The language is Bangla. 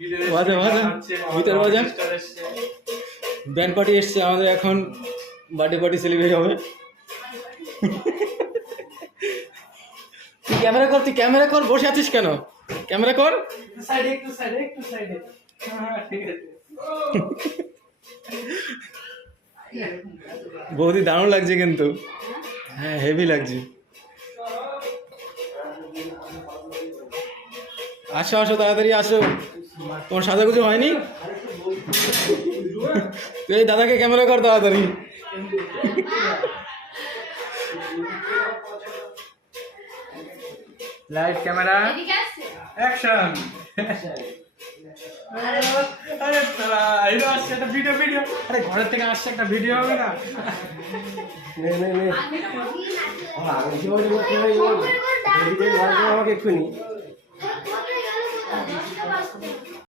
বাজা বাজা ভিতর বাজা ব্যান্ড পার্টি এসছে আমাদের এখন বার্থডে পার্টি সেলিব্রেট হবে তুই ক্যামেরা কর বসে আছিস কেন ক্যামেরা কর সাইডে একটু সাইডে হ্যাঁ ঠিক আছে বৌদি দারুণ লাগছে কিন্তু হ্যাঁ হেভি লাগছে আসো আসো তাড়াতাড়ি আসো তোমার সাজাগুজো হয়নি তুই এই দাদাকে ক্যামেরা কর তাড়াতাড়ি লাইভ ক্যামেরা অ্যাকশন আরে সালা এটা আসছে একটা ভিডিও আরে ঘরের থেকে আসছে একটা ভিডিও হবে না আমাকে এক্ষুনি